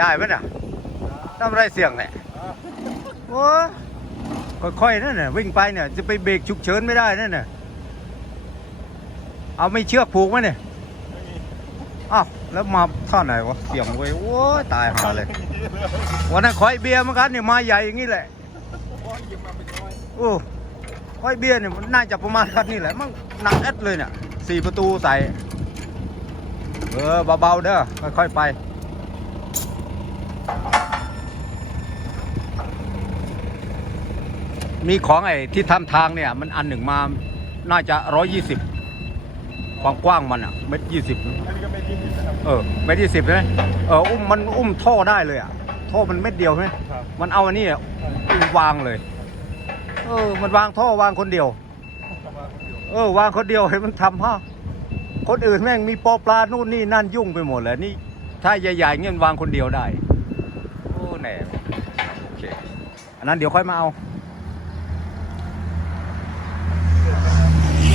ได้ไหมน่ะทำไรเสี่ยงเนี่ยโอ้ค่อยๆนั่นน่ะวิ่งไปเนี่ยจะไปเบรกฉุกเฉินไม่ได้นั่นน่ะเอาไม่เชือกผูกไหมเนี่ยอ้าวแล้วมาท่าไหนวะเสี่ยงเว้ยโอ้ยตายหาเลยวันนั้นคอยเบียร์เหมือนกันเนี่ยมาใหญ่อย่างนี้แหละโอ้คอยเบียร์เนี่ยมันน่าจะประมาณคันนี้แหละมันหนักแอดเลยเนี่ยสี่ประตูใส่เออเบาๆเด้อค่อยๆไป มีของไอ้ที่ทำทางเนี่ย มันอันหนึ่งมา น่าจะร้อยยี่สิบความกว้างมันอะเมตรยี่สิบอันนี้ก็ไม่ที่ผิดนะครับเออเมตรยี่สิบใช่ไหมเอออุ้มมันอุ้มท่อได้เลยอะท่อมันเม็ดเดียวใช่ไหมครับมันเอาอันนี้อะอุ้มวางเลย เออ มันวางท่อวางคนเดียวประมาณคนเดียว เออ วางคนเดียวเห็นมันทำฮะคนอื่นแม่งมีปอปลานู่นนี่นั่นยุ่งไปหมดเลยนี่ถ้าใหญ่ๆเงี้ยมันวางคนเดียวได้ โอ้แน่โอเค อันนั้นเดี๋ยวค่อยมาเอา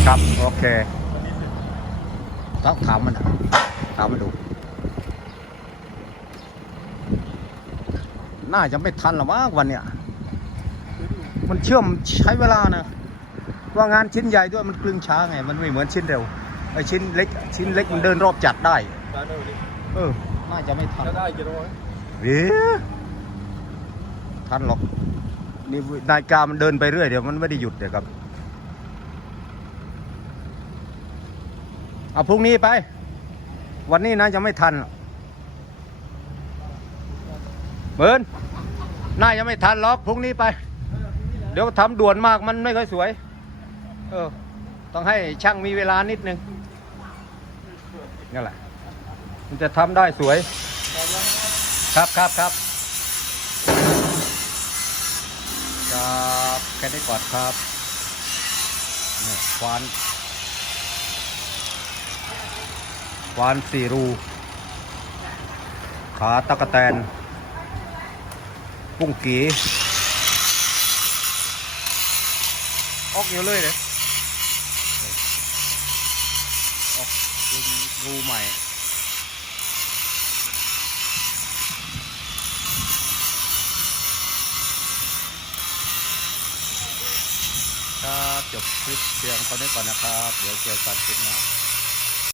ครับ โอเคต้องถามมันอะถามมันดู น่าจะไม่ทันหรอกมั้งวันเนี้ยมันเชื่อมใช้เวลานะว่างานชิ้นใหญ่ด้วยมันกลึงช้าไง มันไม่เหมือนชิ้นเร็วไอชิ้นเล็กชิ้นเล็กมันเดินรอบจัดได้ได้ไหมวันนี้เออ น่าจะไม่ทันได้กี่ร้อยเอ๊ะ ทันหรอกนี่นายกามันเดินไปเรื่อยเดี๋ยวมันไม่ได้หยุดเดี๋ยวครับเอาพรุ่งนี้ไป วันนี้นะจะไม่ทันเบิร์นน่าจะไม่ทันหรอกพรุ่งนี้ไป เดี๋ยวทำด่วนมากมันไม่ค่อยสวย เออ ต้องให้ช่างมีเวลานิดนึงนั่แหละ มันจะทำได้สวย ครับครับครับ ครับแค่นี้กอนครับเนี่ยควานควานสี่รู ขาตะกะแตน ปุ้งกีออกอยู่เลยเลยออกเป็นรูใหม่ ครับ จบคลิปเพียงเท่านี้ก่อนนะครับ เดี๋ยวเจอกันคลิปหน้า